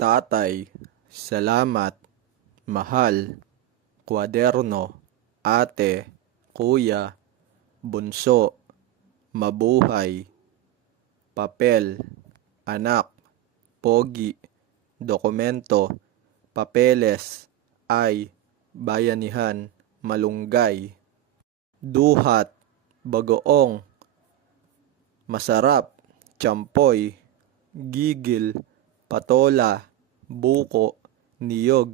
tatay, salamat, mahal, kwaderno, ate, kuya, bunso, mabuhay, papel, anak, pogi, dokumento, papeles, ay, bayanihan, malunggay, duhat, bagoong, masarap, tsampoy, gigil, patola, buko, niyog,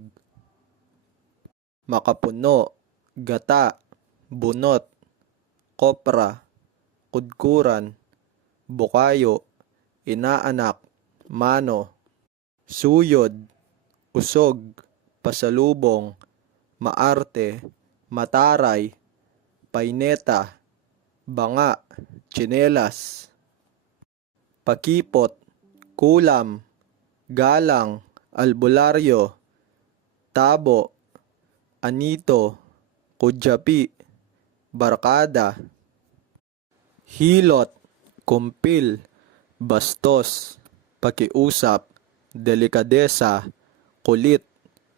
makapuno, gata, bunot, kopra, kudkuran, bukayo, inaanak, mano, suyod, usog, pasalubong, maarte, mataray, paineta, banga, tsinelas, pakipot, kulam, galang, albularyo, tabo, anito, kudyapi, barkada, hilot, kumpil, bastos, pakiusap, delikadesa, kulit,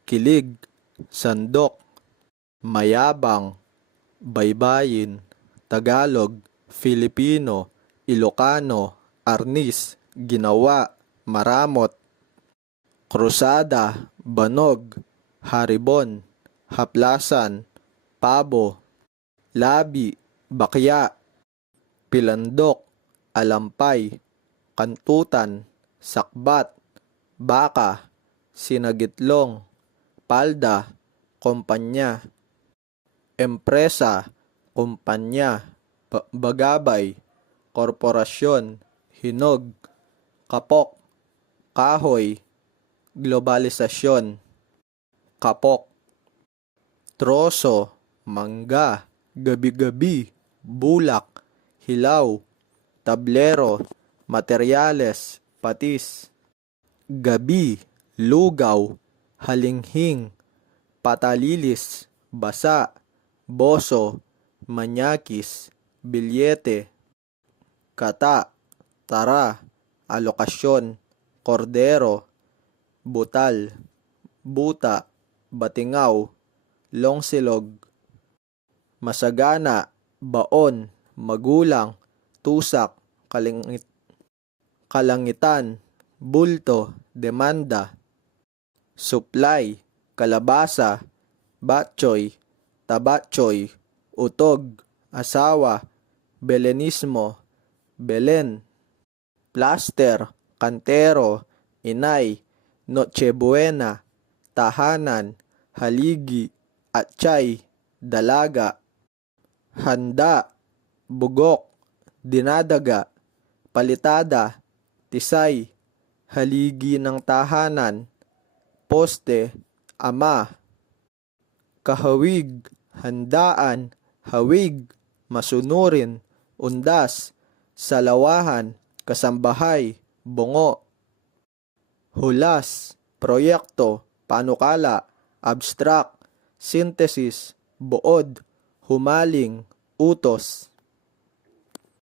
kilig, sandok, mayabang, baybayin, Tagalog, Filipino, Ilocano, arnis, ginawa, maramot, krusada, banog, haribon, haplasan, pabo, labi, bakya, pilandok, alampay, kantutan, sakbat, baka, sinagitlong, palda, kumpanya, empresa, kumpanya, bagabay, korporasyon, hinog, kapok, kahoy, globalisasyon, kapok, troso, mangga, gabi-gabi, bulak, hilaw, tablero, materyales, patis, gabi, lugaw, halinghing, patalilis, basa, boso, manyakis, bilyete, kata, tara, alokasyon, kordero, butal, buta, batingaw, longsilog, masagana, baon, magulang, tusak, kalangitan, bulto, demanda, supply, kalabasa, batchoy, tabatchoy, utog, asawa, belenismo, belen, plaster, kantero, inay, nochebuena, tahanan, haligi, atchay, dalaga, handa, bugok, dinadaga, palitada, tisay, haligi ng tahanan, poste, ama, kahawig, handaan, hawig, masunurin, undas, salawahan, kasambahay, bungo, hulas, proyekto, panukala, abstract, synthesis, buod, humaling, utos.